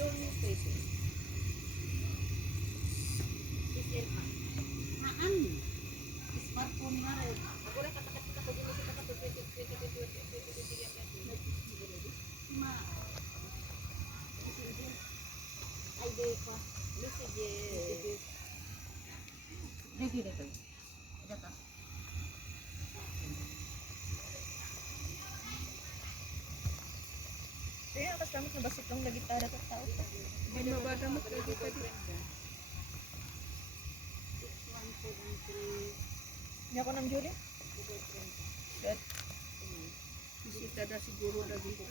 Yung pwede. Sisir pa. Haan. Smartphone nga rin. Ako rin katakat ko dito sa takat 20 ma. Ay, day pa. Messages. Dito. Ito. Kaya akas kamot na basit lang nagitara ka tao. Hindi mabagamot lagi pa dito. 61713. Hindi ako ng Julie. Bisita na siguro lagi ko.